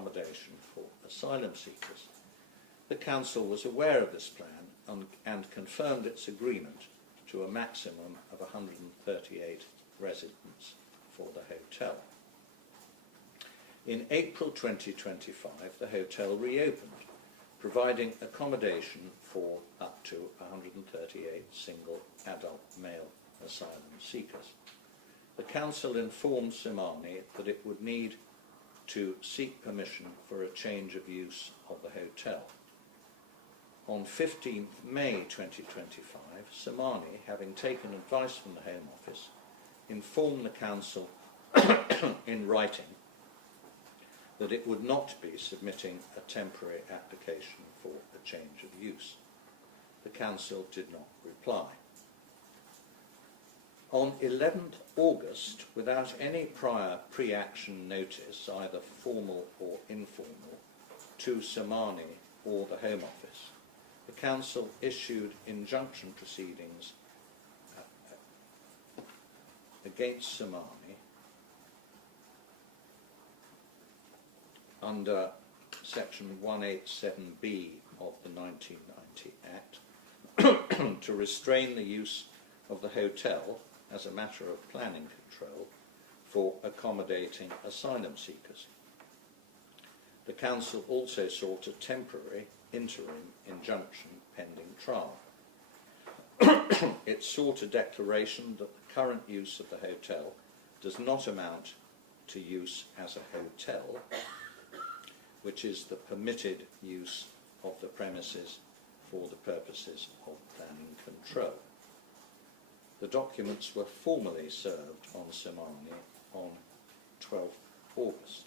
accommodation for asylum seekers. The Council was aware of this plan and confirmed its agreement to a maximum of 138 residents for the hotel. In April 2025, the hotel reopened, providing accommodation for up to 138 single adult male asylum seekers. The Council informed Somani that it would need to seek permission for a change of use of the hotel. On 15 May 2025, Somani, having taken advice from the Home Office, informed the Council in writing that it would not be submitting a temporary application for a change of use. The Council did not reply. On 11th August, without any prior pre-action notice, either formal or informal, to Somani or the Home Office, the Council issued injunction proceedings against Somani under Section 187B of the 1990 Act to restrain the use of the hotel as a matter of planning control for accommodating asylum seekers. The Council also sought a temporary interim injunction pending trial. It sought a declaration that the current use of the hotel does not amount to use as a hotel, which is the permitted use of the premises for the purposes of planning control. The documents were formally served on Somani on 12th August.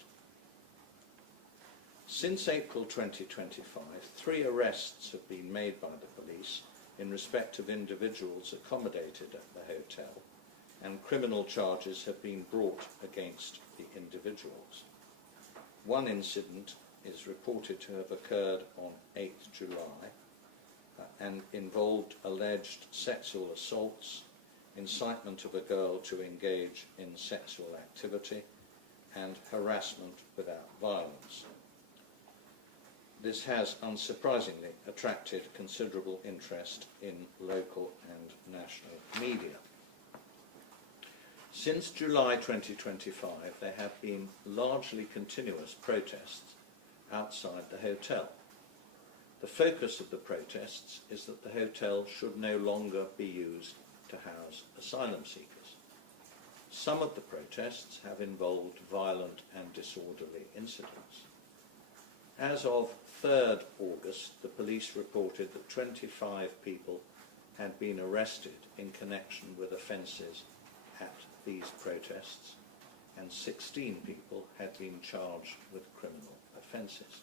Since April 2025, 3 arrests have been made by the police in respect of individuals accommodated at the hotel, and criminal charges have been brought against the individuals. One incident is reported to have occurred on 8th July and involved alleged sexual assaults, incitement of a girl to engage in sexual activity, and harassment without violence. This has, unsurprisingly, attracted considerable interest in local and national media. Since July 2025, there have been largely continuous protests outside the hotel. The focus of the protests is that the hotel should no longer be used to house asylum seekers. Some of the protests have involved violent and disorderly incidents. As of 3rd August, the police reported that 25 people had been arrested in connection with offences at these protests, and 16 people had been charged with criminal offences.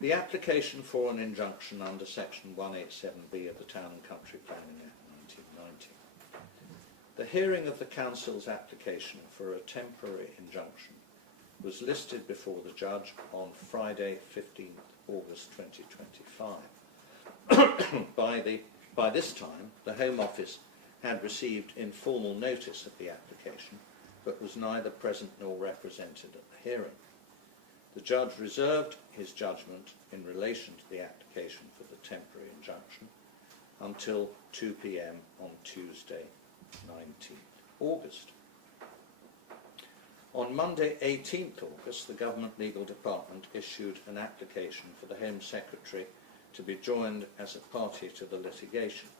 The application for an injunction under Section 187B of the Town and Country Planning Act 1990. The hearing of the Council's application for a temporary injunction was listed before the judge on Friday, 15th August 2025. By this time, the Home Office had received informal notice of the application, but was neither present nor represented at the hearing. The judge reserved his judgment in relation to the application for the temporary injunction until 2 p.m. on Tuesday, 19th August. On Monday, 18th August, the Government Legal Department issued an application for the Home Secretary to be joined as a party to the litigation.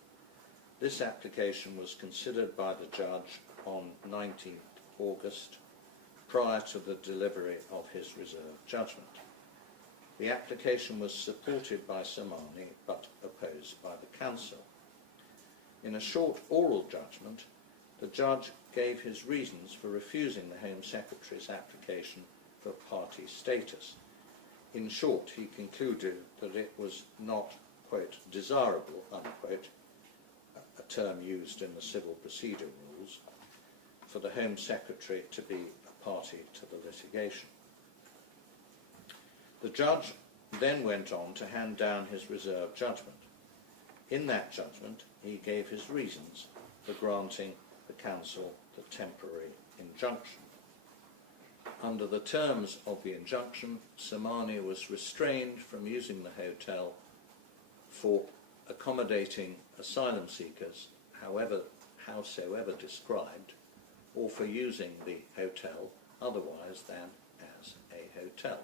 This application was considered by the judge on 19th August, prior to the delivery of his reserved judgment. The application was supported by Somani, but opposed by the Council. In a short oral judgment, the judge gave his reasons for refusing the Home Secretary's application for party status. In short, he concluded that it was not, quote, desirable, unquote, a term used in the civil procedure rules, for the Home Secretary to be a party to the litigation. The judge then went on to hand down his reserved judgment. In that judgment, he gave his reasons for granting the Council the temporary injunction. Under the terms of the injunction, Somani was restrained from using the hotel for accommodating asylum seekers, howsoever described, or for using the hotel otherwise than as a hotel.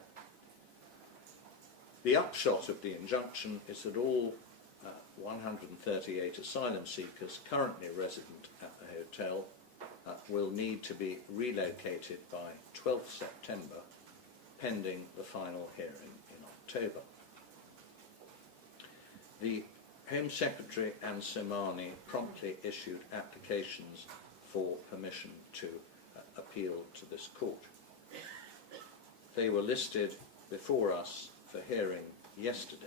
The upshot of the injunction is that all 138 asylum seekers currently resident at the hotel will need to be relocated by 12th September, pending the final hearing in October. The Home Secretary and Somani promptly issued applications for permission to appeal to this court. They were listed before us for hearing yesterday.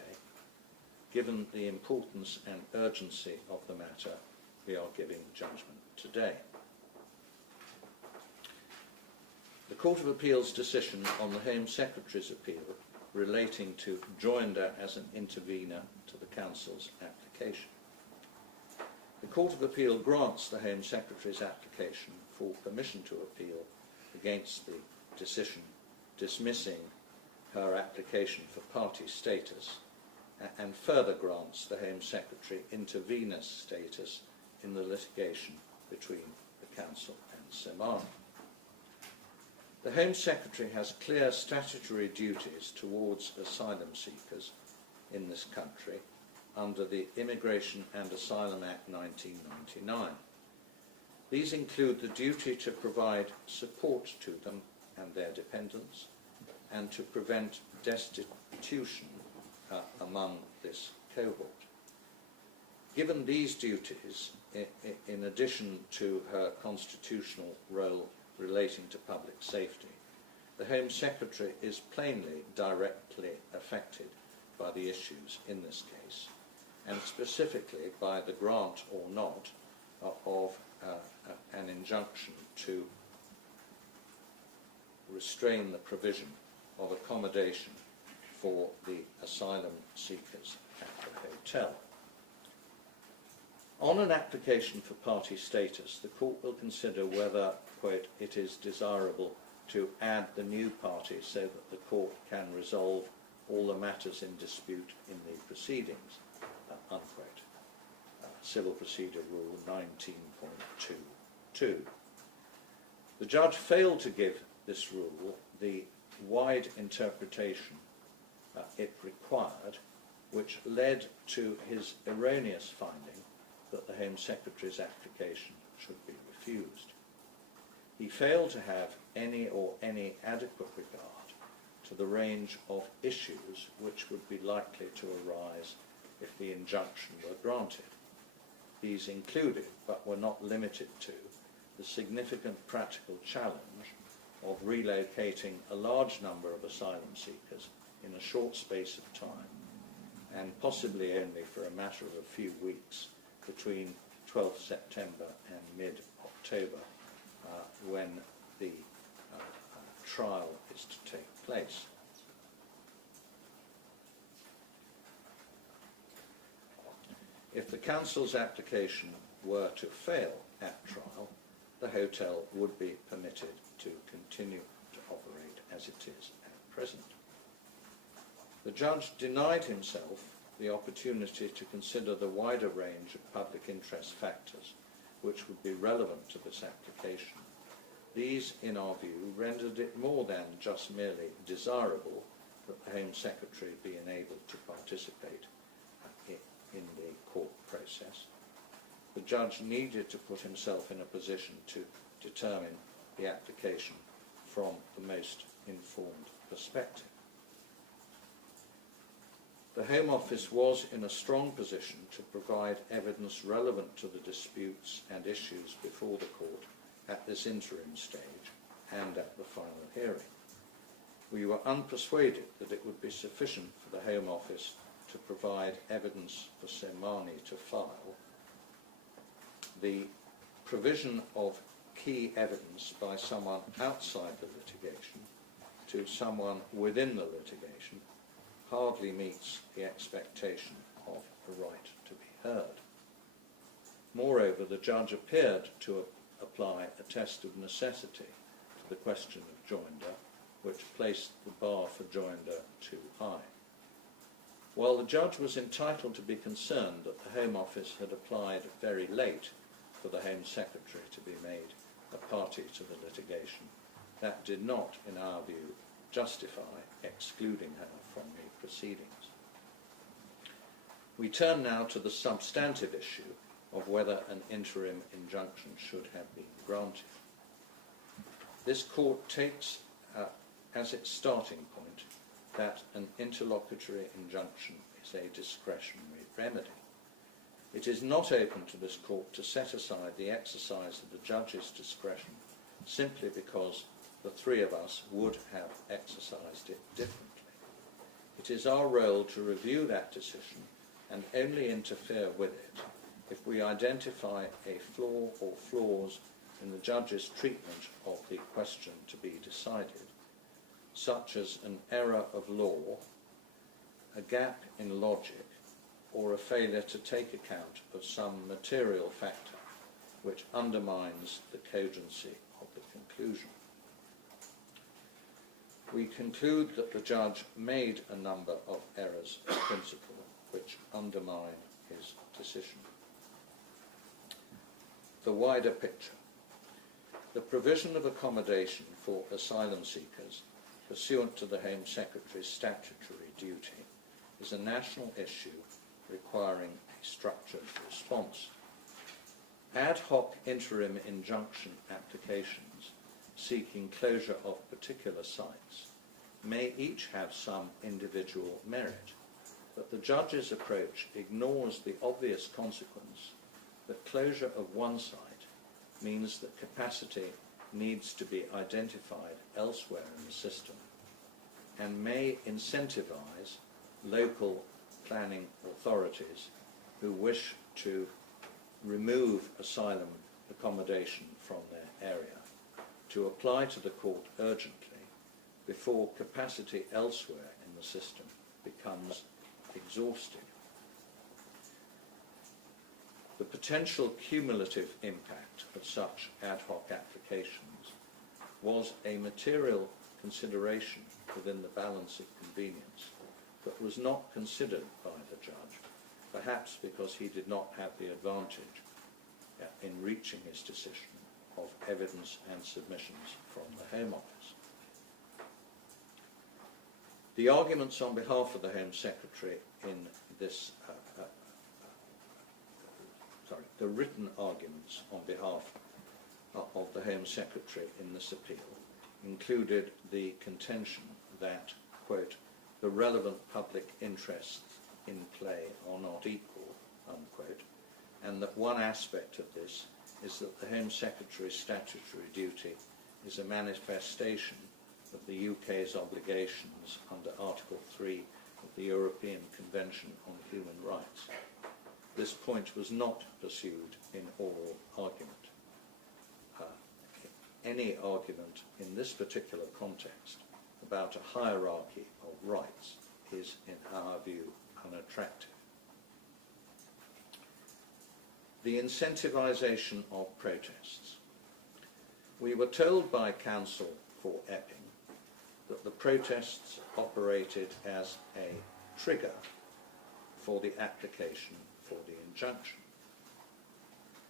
Given the importance and urgency of the matter, we are giving judgment today. The Court of Appeal's decision on the Home Secretary's appeal relating to joinder as an intervener to the Council's application. The Court of Appeal grants the Home Secretary's application for permission to appeal against the decision dismissing her application for party status, and further grants the Home Secretary intervenor status in the litigation between the Council and Somani. The Home Secretary has clear statutory duties towards asylum seekers in this country under the Immigration and Asylum Act 1999. These include the duty to provide support to them and their dependents, and to prevent destitution among this cohort. Given these duties, in addition to her constitutional role relating to public safety, the Home Secretary is plainly directly affected by the issues in this case, and specifically by the grant or not of an injunction to restrain the provision of accommodation for the asylum seekers at the hotel. On an application for party status, the Court will consider whether, quote, it is desirable to add the new party so that the Court can resolve all the matters in dispute in the proceedings, unquote. Civil Procedure Rule 19.22. The judge failed to give this rule the wide interpretation it required, which led to his erroneous finding that the Home Secretary's application should be refused. He failed to have any adequate regard to the range of issues which would be likely to arise if the injunction were granted. These included, but were not limited to, the significant practical challenge of relocating a large number of asylum seekers in a short space of time, and possibly only for a matter of a few weeks between 12th September and mid-October, when the trial is to take place. If the Council's application were to fail at trial, the hotel would be permitted to continue to operate as it is at present. The judge denied himself the opportunity to consider the wider range of public interest factors which would be relevant to this application. These, in our view, rendered it more than just merely desirable that the Home Secretary be enabled to participate in the court process. The judge needed to put himself in a position to determine the application from the most informed perspective. The Home Office was in a strong position to provide evidence relevant to the disputes and issues before the court at this interim stage and at the final hearing. We were unpersuaded that it would be sufficient for the Home Office to provide evidence for Somani to file. The provision of key evidence by someone outside the litigation to someone within the litigation hardly meets the expectation of a right to be heard. Moreover, the judge appeared to apply a test of necessity the question of joinder, which placed the bar for joinder too high. While the judge was entitled to be concerned that the Home Office had applied very late for the Home Secretary to be made a party to the litigation, that did not, in our view, justify excluding her from the proceedings. We turn now to the substantive issue of whether an interim injunction should have been granted. This court takes as its starting point that an interlocutory injunction is a discretionary remedy. It is not open to this court to set aside the exercise of the judge's discretion simply because the three of us would have exercised it differently. It is our role to review that decision and only interfere with it if we identify a flaw or flaws in the judge's treatment of the question to be decided, such as an error of law, a gap in logic, or a failure to take account of some material factor which undermines the cogency of the conclusion. We conclude that the judge made a number of errors of principle which undermine his decision. The wider picture. The provision of accommodation for asylum seekers pursuant to the Home Secretary's statutory duty is a national issue requiring a structured response. Ad hoc interim injunction applications seeking closure of particular sites may each have some individual merit, but the judge's approach ignores the obvious consequence that closure of one site means that capacity needs to be identified elsewhere in the system and may incentivize local planning authorities who wish to remove asylum accommodation from their area to apply to the court urgently before capacity elsewhere in the system becomes exhausted. The potential cumulative impact of such ad hoc applications was a material consideration within the balance of convenience, but was not considered by the judge, perhaps because he did not have the advantage in reaching his decision of evidence and submissions from the Home Office. The arguments on behalf of the Home Secretary in this, the written arguments on behalf of the Home Secretary in this appeal included the contention that, quote, the relevant public interests in play are not equal, unquote, and that one aspect of this is that the Home Secretary's statutory duty is a manifestation of the UK's obligations under Article 3 of the European Convention on Human Rights. This point was not pursued in oral argument. Any argument in this particular context about a hierarchy of rights is, in our view, unattractive. The incentivisation of protests. We were told by counsel for Epping that the protests operated as a trigger for the application for the injunction.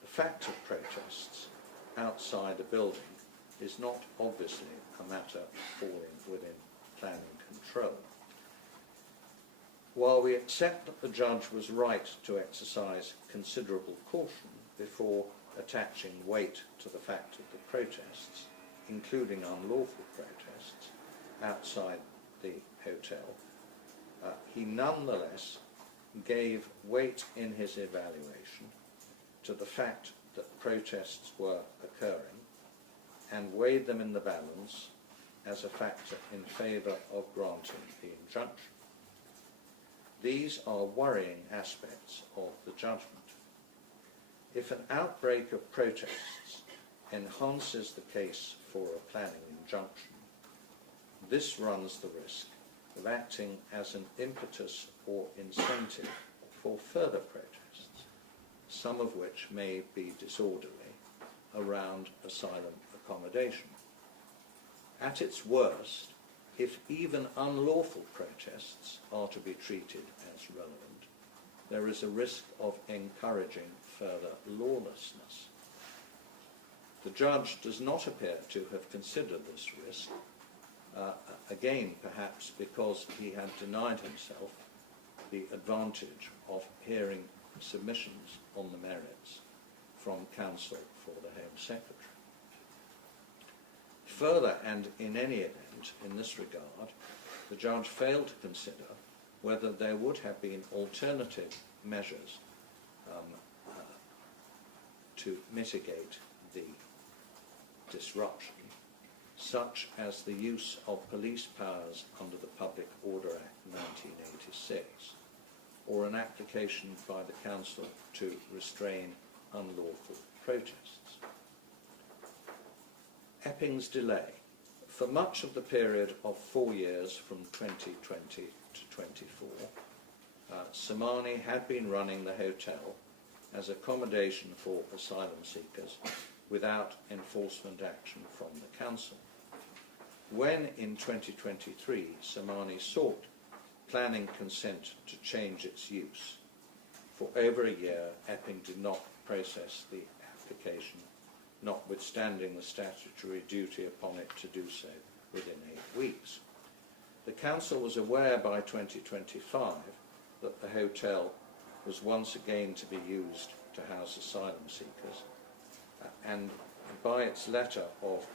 The fact of protests outside a building is not obviously a matter falling within planning control. While we accept that the judge was right to exercise considerable caution before attaching weight to the fact of the protests, including unlawful protests, outside the hotel, he nonetheless gave weight in his evaluation to the fact that protests were occurring and weighed them in the balance as a factor in favour of granting the injunction. These are worrying aspects of the judgment. If an outbreak of protests enhances the case for a planning injunction, this runs the risk of acting as an impetus or incentive for further protests, some of which may be disorderly, around asylum accommodation. At its worst, if even unlawful protests are to be treated as relevant, there is a risk of encouraging further lawlessness. The judge does not appear to have considered this risk, again perhaps because he had denied himself the advantage of hearing submissions on the merits from counsel for the Home Secretary. Further, and in any event, in this regard, the judge failed to consider whether there would have been alternative measures to mitigate the disruption, such as the use of police powers under the Public Order Act 1986, or an application by the Council to restrain unlawful protests. Epping's delay. For much of the period of 4 years from 2020 to 24, Somani had been running the hotel as accommodation for asylum seekers without enforcement action from the Council. When in 2023 Somani sought planning consent to change its use, for over a year Epping did not process the application, notwithstanding the statutory duty upon it to do so within 8 weeks. The Council was aware by 2025 that the hotel was once again to be used to house asylum seekers, and by its letter of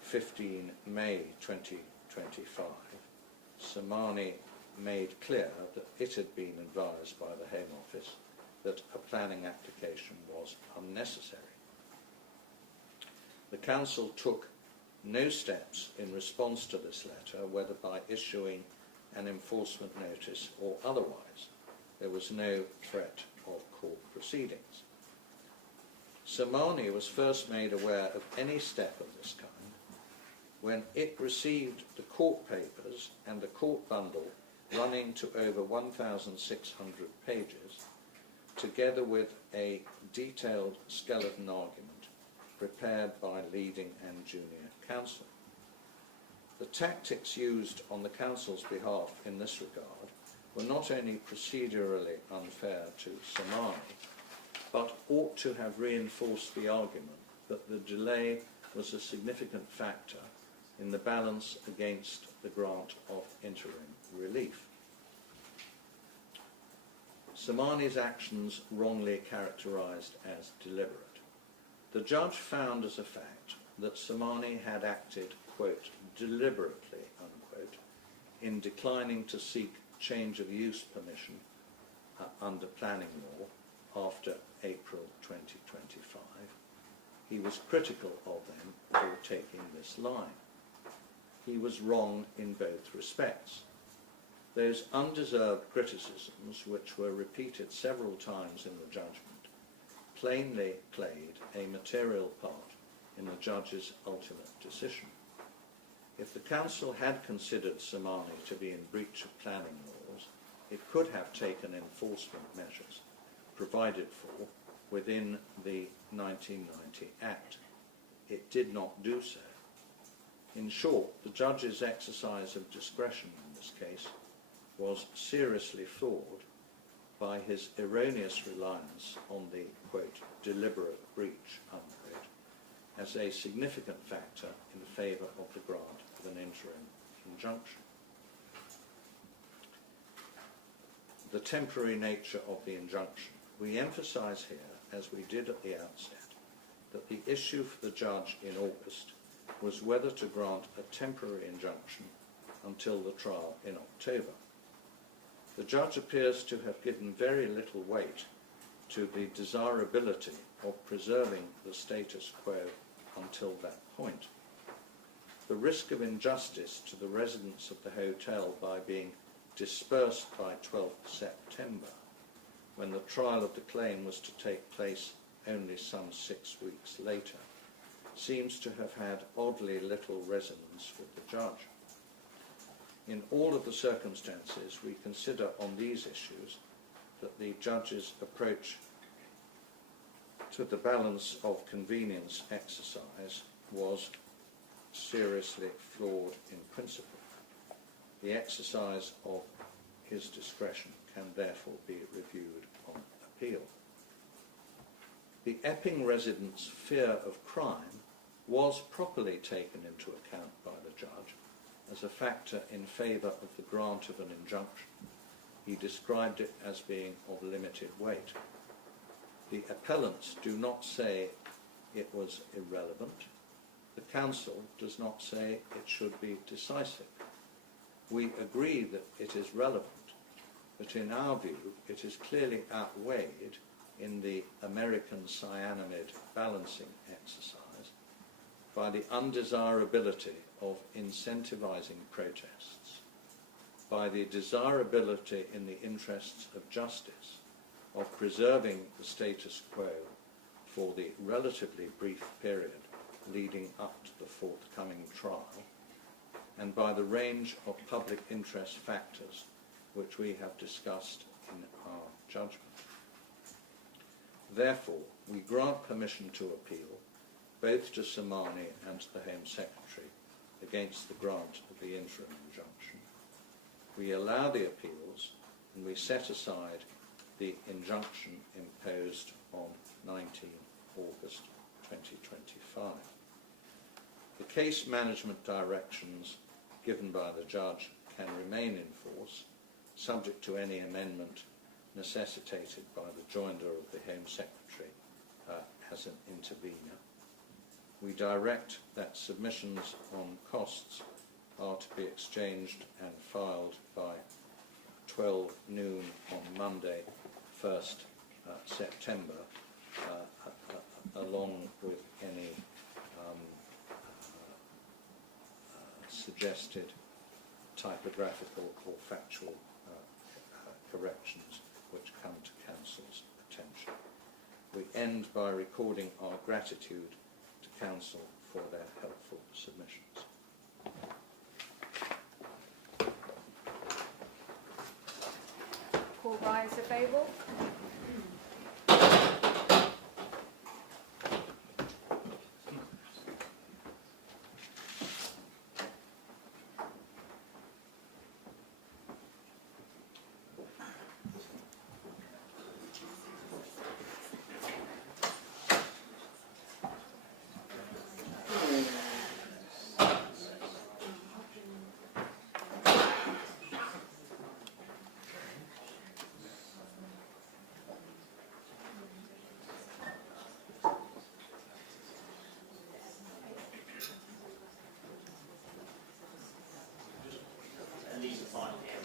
15 May 2025, Somani made clear that it had been advised by the Home Office that a planning application was unnecessary. The Council took no steps in response to this letter, whether by issuing an enforcement notice or otherwise. There was no threat of court proceedings. Somani was first made aware of any step of this kind when it received the court papers and a court bundle running to over 1,600 pages, together with a detailed skeleton argument prepared by leading and junior counsel. The tactics used on the Council's behalf in this regard were not only procedurally unfair to Somani, but ought to have reinforced the argument that the delay was a significant factor in the balance against the grant of interim relief. Somani's actions wrongly characterised as deliberate. The judge found as a fact that Somani had acted, quote, deliberately, unquote, in declining to seek change of use permission under planning law after April 2025. He was critical of them for taking this line. He was wrong in both respects. Those undeserved criticisms, which were repeated several times in the judgment, plainly played a material part in the judge's ultimate decision. If the Council had considered Somani to be in breach of planning laws, it could have taken enforcement measures provided for within the 1990 Act. It did not do so. In short, the judge's exercise of discretion in this case was seriously flawed by his erroneous reliance on the, quote, deliberate breach, unquote, as a significant factor in favour of the grant of an interim injunction. The temporary nature of the injunction. We emphasise here, as we did at the outset, that the issue for the judge in August was whether to grant a temporary injunction until the trial in October. The judge appears to have given very little weight to the desirability of preserving the status quo until that point. The risk of injustice to the residents of the hotel by being dispersed by 12th September, when the trial of the claim was to take place only some 6 weeks later, seems to have had oddly little resonance with the judge. In all of the circumstances, we consider on these issues that the judge's approach to the balance of convenience exercise was seriously flawed in principle. The exercise of his discretion can therefore be reviewed on appeal. The Epping resident's fear of crime was properly taken into account by the judge as a factor in favour of the grant of an injunction. He described it as being of limited weight. The appellants do not say it was irrelevant. The council does not say it should be decisive. We agree that it is relevant, but in our view it is clearly outweighed in the American cyanamide balancing exercise by the undesirability of incentivising protests, by the desirability in the interests of justice of preserving the status quo for the relatively brief period leading up to the forthcoming trial, and by the range of public interest factors which we have discussed in our judgment. Therefore, we grant permission to appeal both to Somani and to the Home Secretary against the grant of the interim injunction. We allow the appeals and we set aside the injunction imposed on 19 August 2025. The case management directions given by the judge can remain in force, subject to any amendment necessitated by the joinder of the Home Secretary as an intervener. We direct that submissions on costs are to be exchanged and filed by 12 noon on Monday, 1st September, along with any suggested typographical or factual corrections which come to Council's attention. We end by recording our gratitude to Council for their helpful submissions. All rise at Babel. And these are final.